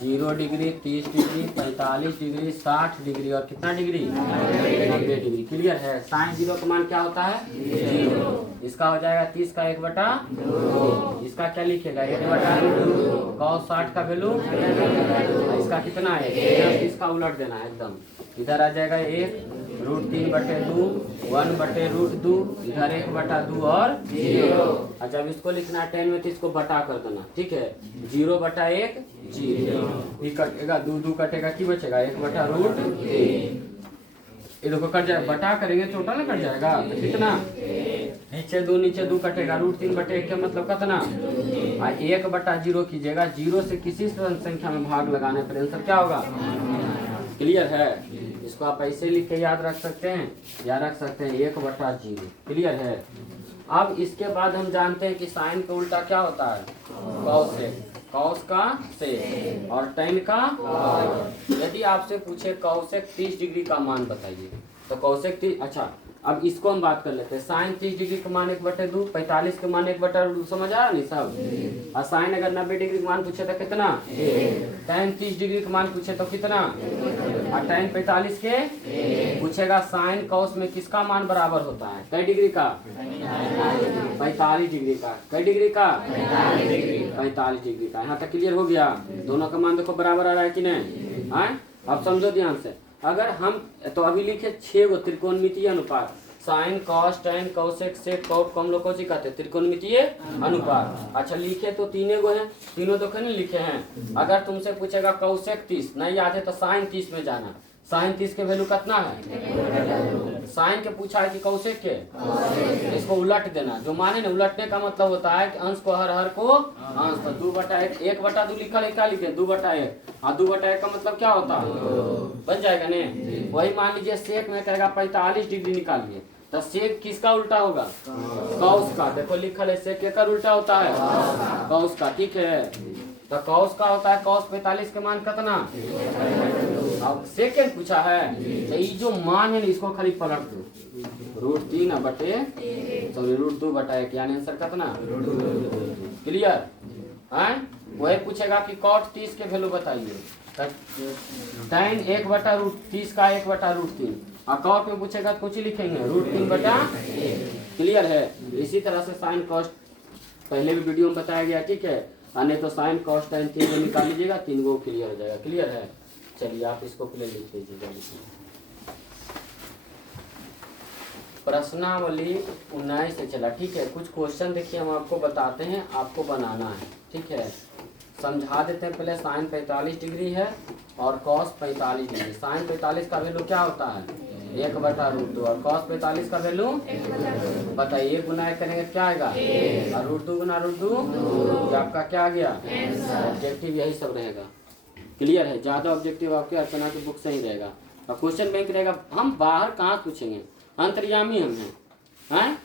0 degree, 30 degree, 45 degree, 60 degree और कितना degree? 90 degree. Clear है? साइन 0 का मान क्या होता है? 0। इसका हो जाएगा 30 का 1/2। इसका क्या लिखेगा? 1/2। cos 60 का वैल्यू इसका कितना है? इसका उलट देना है एकदम। इधर आ जाएगा 1 √3/2, 1/√2, इधर 1/2 और 0। और जब इसको लिखना है 10 में तो इसको बटा कर देना। ठीक है? 0/1 0। ये कटेगा 2 कटेगा, की बचेगा 1/√3। ये देखो कट जाएगा, बटा करेंगे टोटल ना कट जाएगा। तो कितना? नीचे 2 कटेगा, √3/1 का मतलब कितना? 1/0 कीजिएगा। 0 से किसी संख्या में भाग लगाने पर आंसर क्या होगा? क्लियर है? इसको आप ऐसे लिख के याद रख सकते हैं या रख सकते हैं 1/0। क्लियर है? अब इसके बाद हम जानते हैं कि साइन का उल्टा क्या होता है? कॉस से। कॉस का से और टेन का। यदि आपसे पूछे कॉसेक 30 डिग्री का मान बताइए तो कॉसेक 30। अच्छा, अब इसको हम बात कर लेते हैं। साइन 30 डिग्री का मान 1/2, 45 के मान 1/2। समझ आ रहा नहीं सब? और साइन अगर 90 डिग्री का मान पूछे तो कितना? टेन 30 डिग्री का मान पूछे तो कितना? और टेन 45 के पूछेगा। साइन कॉस में किसका मान बराबर होता है? कई डिग्री का? 45 डिग्री का। कई डिग्री का? 45 डिग्री का। यहाँ तक क्लियर हो गया? दोनों का मान देखो बराबर आ रहा है कि नहीं? हाँ, अब समझो ध्यान से। अगर हम तो अभी लिखे 6 गो त्रिकोणमितीय अनुपात। Sine cos tan cosec sec cot को हम लोग को कहते हैं त्रिकोणमितीय अनुपात। अच्छा, लिखे तो 3 गो हैं, तीनों तो नहीं लिखे हैं। अगर तुमसे पूछेगा कोसेक 30 नहीं याद है तो साइन 30 में जाना। साइन 30 के वैल्यू कितना है? साइन के पूछा है कि कौशिक के, इसको उलट देना। जो माने ना, उलटने का मतलब होता है कि अंश को हर को अंश। तो 2/1 1/2 लिखा है, क्या लिखे? 2/1। हाँ, 2/1 का मतलब क्या होता है? बन जाएगा ने? वही मान लीजिए सेक में कहेगा 45 डिग्री निकालिए, तो सेक किसका उल्टा होगा? कॉस का। देखो लिखल है सेक केकर उल्टा होता है? कॉस का। ठीक है, तो कॉस का होता है cos 45 के मान कितना? अब सेकेंड पूछा है तो ये जो मान है ना, इसको खाली पलट दो। √3 बटे सॉरी √2/1 यानी आंसर कितना? क्लियर है? वही पूछेगा कि cot 30 के वैल्यू बताइए। tan 1/√30 का 1/√3 और cot में पूछेगा तो कुछ ही लिखेंगे √3/। क्लियर है? इसी तरह से साइन कॉस्ट पहले भी वीडियो में बताया गया। ठीक है? नहीं तो साइन कॉस्ट टाइन 3 निकाल लीजिएगा, 3 गो क्लियर हो जाएगा। क्लियर है? चलिए आप इसको पहले लिख लीजिएगा। प्रश्नावली 19 से चला। ठीक है, कुछ क्वेश्चन देखिए हम आपको बताते हैं, आपको बनाना है। ठीक है, समझा देते हैं पहले। साइन 45 डिग्री है और कॉस 45 डिग्री। साइन 45 का वैल्यू क्या होता है? 1/√2 और cos 45 का वैल्यू बताइए। गुना करेंगे क्या आएगा? और √2 गुना √2 आपका क्या आ गया? ऑब्जेक्टिव यही सब रहेगा। क्लियर है? ज्यादा ऑब्जेक्टिव आपके अर्चना की बुक से ही रहेगा और क्वेश्चन बैंक रहेगा। हम बाहर कहाँ पूछेंगे? अंतर्यामी हम हैं।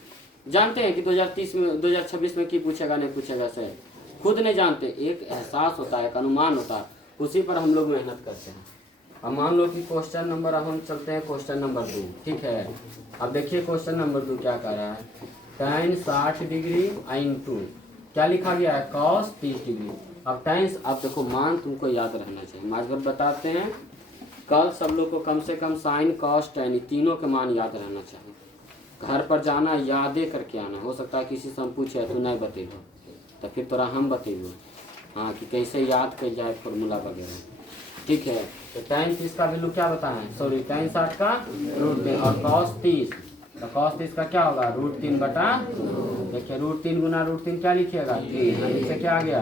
जानते हैं कि 2030 में 2026 में की पूछेगा नहीं पूछेगा से खुद नहीं जानते। एक एहसास होता है, एक अनुमान होता है, उसी पर हम लोग मेहनत करते हैं। अब मान लो कि क्वेश्चन नंबर, अब हम चलते हैं क्वेश्चन नंबर 2। ठीक है, अब देखिए क्वेश्चन नंबर 2 क्या कह रहा है? tan 60 डिग्री इंटू क्या लिखा गया है? cos 30 degree. अब tan, अब देखो मान तुमको याद रहना चाहिए। मार्गर बताते हैं, कल सब लोग को कम से कम साइन कॉस tan तीनों के मान याद रहना चाहिए। घर पर जाना यादें करके आना। हो सकता है किसी से हम पूछे तो नहीं बतेबो, तो फिर तोरा हम बतेबो हाँ कि कैसे याद कर जाए फॉर्मूला वगैरह। ठीक है, तो tan 30 का वैल्यू क्या बताएं? सॉरी, tan 60 का √3 और cos 30, तो cos 30 का क्या होगा? √3/। देखिए √3 गुना √3 क्या लिखिएगा? 3। नीचे क्या आ गया?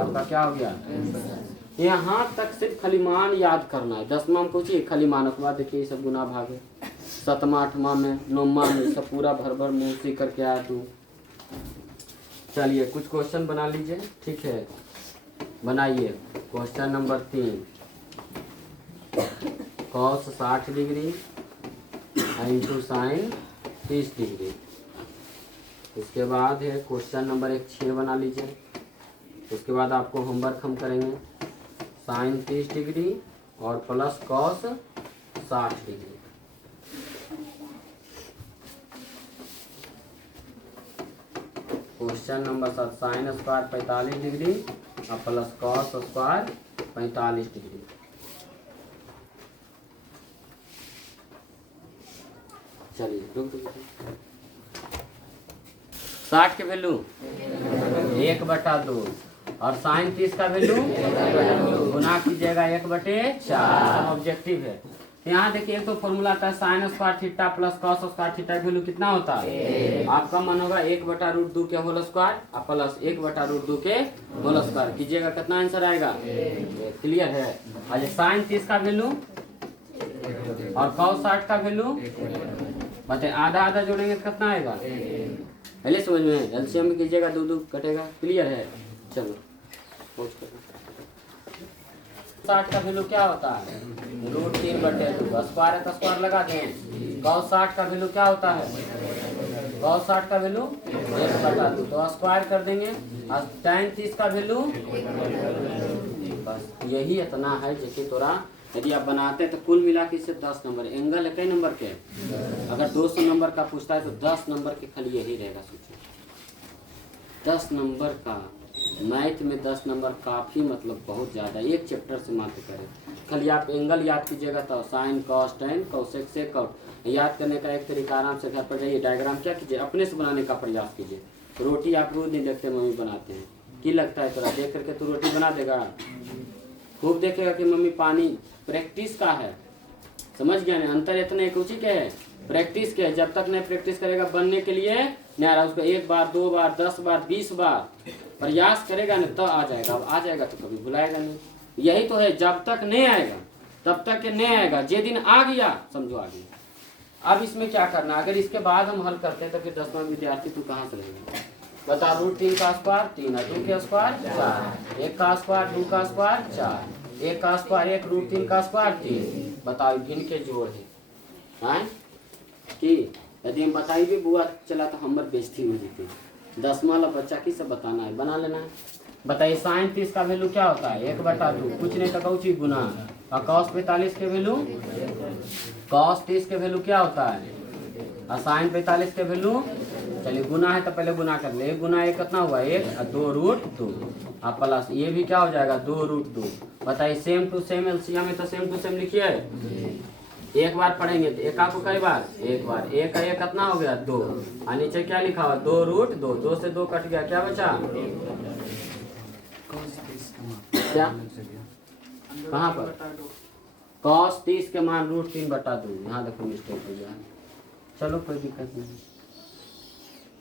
आपका क्या हो गया? यहाँ तक सिर्फ खाली मान याद करना है। 10वां में कुछ ही खाली मान के बाद देखिए ये सब गुना भागे। 7वां 8वां में 9वां में सब पूरा भर मुँह सी करके आया तू। चलिए कुछ क्वेश्चन बना लीजिए। ठीक है, बनाइए। Question number 3, cos 60 degree into sine 30 degree. इसके बाद है क्वेश्चन नंबर 6 बना लीजिए। उसके बाद आपको होमवर्क हम करेंगे साइन 30 डिग्री और plus cos 60 degree. Question number 7, sine square 45 degree और प्लस cos स्क्वायर 45 डिग्री। चलिए रुक दो। 60 के वैल्यू 1/2 और साइन 30 का वैल्यू गुना कीजिएगा 1/4। ऑब्जेक्टिव है। यहाँ देखिए एक तो फॉर्मूला था sine square theta plus cos square theta की वैल्यू कितना होता है? आपका मन होगा 1/√2 के होल स्क्वायर प्लस 1/√2 के होल स्क्वायर कीजिएगा, कितना आंसर आएगा? क्लियर है। आज साइन 30 का वैल्यू और कॉस 60 का वैल्यू बताइए, आधा आधा जोड़ेंगे तो कितना आएगा? पहले समझ में एलसीएम में कीजिएगा, 2 कटेगा। क्लियर है। चलो 60 का वैल्यू क्या होता है? √3/2 स्क्वायर है तो स्क्वायर लगा दें। cos 60 का वैल्यू क्या होता है? cos 60 का वैल्यू 1/2 तो स्क्वायर कर देंगे। और tan 30 का वैल्यू बस यही इतना है। जैसे थोड़ा यदि आप बनाते हैं तो कुल मिला के इससे 10 नंबर एंगल है। कई नंबर के? अगर 200 नंबर का पूछता है तो 10 नंबर के खाली यही रहेगा। सोचिए 10 नंबर का मैथ में 10 नंबर काफ़ी मतलब बहुत ज़्यादा। एक चैप्टर से मात्र करें। खाली आप एंगल याद कीजिएगा तो साइन कॉस टेन कॉसेक से कॉट याद करने का एक तरीका। आराम से घर पर जाइए, डायग्राम क्या कीजिए, अपने से बनाने का प्रयास कीजिए। रोटी आप रोज नहीं देखते मम्मी बनाते हैं, की लगता है थोड़ा देख करके तो रोटी बना देगा? खूब देखेगा कि मम्मी पानी प्रैक्टिस का है। समझ गया ना? अंतर इतने कुछ के है, प्रैक्टिस के है। जब तक नहीं प्रैक्टिस करेगा बनने के लिए नहीं आ रहा, उसको 1 बार 2 बार 10 बार 20 बार प्रयास करेगा ना तो आ जाएगा। अब आ जाएगा तो कभी भुलाएगा नहीं। यही तो है, जब तक नहीं आएगा तब तक के नहीं आएगा। जे दिन आ गया समझो आ गया। अब इसमें क्या करना, अगर इसके बाद हम हल करते हैं तो फिर 10वां विद्यार्थी तू कहाँ से रहेगा? बता। √3 का स्क्वायर 3 और 2 का स्क्वायर 4, 1 का स्क्वायर 2 का स्क्वायर 4, 1 का स्क्वायर 1 √3 का स्क्वायर 3। बताओ भिन्न के जोड़ है कि यदि हम बताई भी बुआ चला तो हमारे बेइज्जती हो जाती है। 10वां वाला बच्चा की सब बताना है, बना लेना है। बताइए साइन 30 का वैल्यू क्या होता है? 1/2 कुछ नहीं तो कौची गुना। और cos 45 के वैल्यू cos 30 के वैल्यू क्या होता है? और साइन 45 के वैल्यू चलिए गुना है तो पहले गुना कर ले। 1 गुना 1 कितना हुआ? 1 और 2√2 और प्लस ये भी क्या हो जाएगा? 2√2। बताइए सेम टू सेम एलसीएम में तो सेम टू सेम लिखिए। एक बार पढ़ेंगे तो एक को कई बार? एक बार। 1 का 1 कितना हो गया? 2 और नीचे क्या लिखा हुआ? 2√2। 2 से 2 कट गया, क्या बचा? क्या कहाँ पर? cos 30 के मान √3/2। यहाँ देखो मिस्टेक हो गया। चलो कोई दिक्कत नहीं,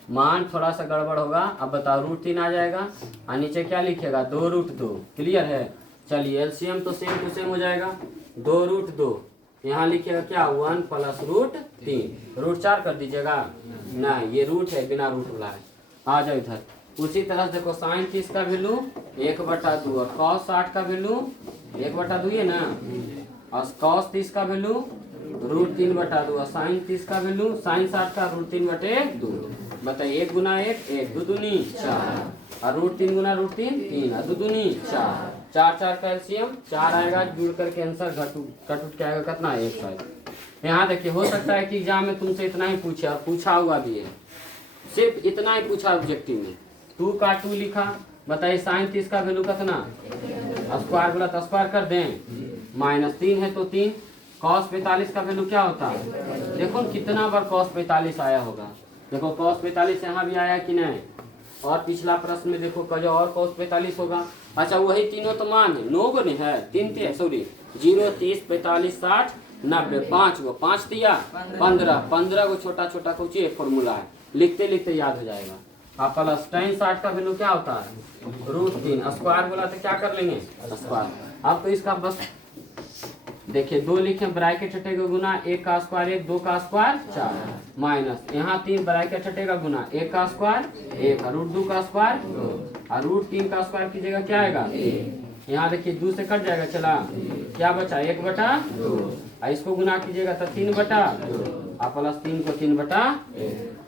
मान थोड़ा सा गड़बड़ होगा। अब बताओ √3 आ जाएगा और नीचे क्या लिखेगा? 2√2। क्लियर है। चलिए एलसीएम तो सेम टू सेम हो जाएगा। 2√2 यहाँ लिखिएगा क्या? 1 प्लस √3। √4 कर दीजिएगा? नहीं, ये रूट है, बिना रूट वाला है। आ जाओ इधर। उसी तरह देखो साइन 30 का वैल्यू 1/2 और cos 60 का वैल्यू 1/2 है ना, और cos 30 का वैल्यू √3/2 और साइन 30 का वैल्यू साइन 60 का √3/2। बताइए 1 गुना 1 1 2 दूनी 4 और √3 गुना √3 3 और 2 दूनी 4। 4 4 का एलसीएम 4 आएगा। जुड़ करके आंसर घट क्या आएगा? कितना? 1 शायद। यहाँ देखिए हो सकता है कि एग्जाम में तुमसे इतना ही पूछे और पूछा हुआ भी है, सिर्फ इतना ही पूछा ऑब्जेक्टिव में। 2 का 2 लिखा। बताइए साइन 30 का वैल्यू कितना? स्क्वायर बोला तो स्क्वायर कर दें। -3 है तो 3। cos 45 का वैल्यू क्या होता है? देखो कितना बार cos 45 आया होगा। देखो cos 45 यहाँ भी आया कि नहीं? और पिछला प्रश्न में देखो कजो और cos 45 होगा। अच्छा वही तीनों तो मान है, 9 गो नहीं है, 3 सॉरी 0 30 45 60 90 5 गो, 5 दिया 15 गो छोटा छोटा कुछ एक फॉर्मूला है, लिखते लिखते याद हो जाएगा। आप प्लस tan 60 का वैल्यू क्या होता है? √3। स्क्वायर बोला तो क्या कर लेंगे? स्क्वायर। अब तो इसका बस देखिए 2 लिखे ब्रैकेट हटेगा गुना 1 का स्क्वायर 1 2 का स्क्वायर 4 माइनस यहाँ 3 ब्रैकेट हटेगा गुना 1 का स्क्वायर 1 √2 का स्क्वायर 2 और √3 का स्क्वायर कीजिएगा क्या आएगा? यहाँ देखिए 2 से कट जाएगा, चला क्या बचा? 1/2। इसको गुना कीजिएगा तो 3/2 और प्लस 3 को 3/1।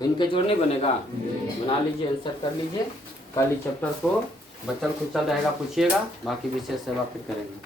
इनके जोड़ नहीं बनेगा? बना लीजिए, आंसर कर लीजिए। कल ही चैप्टर को बच्चों को चल रहेगा, पूछिएगा, बाकी विषय सेवा फिर करेंगे।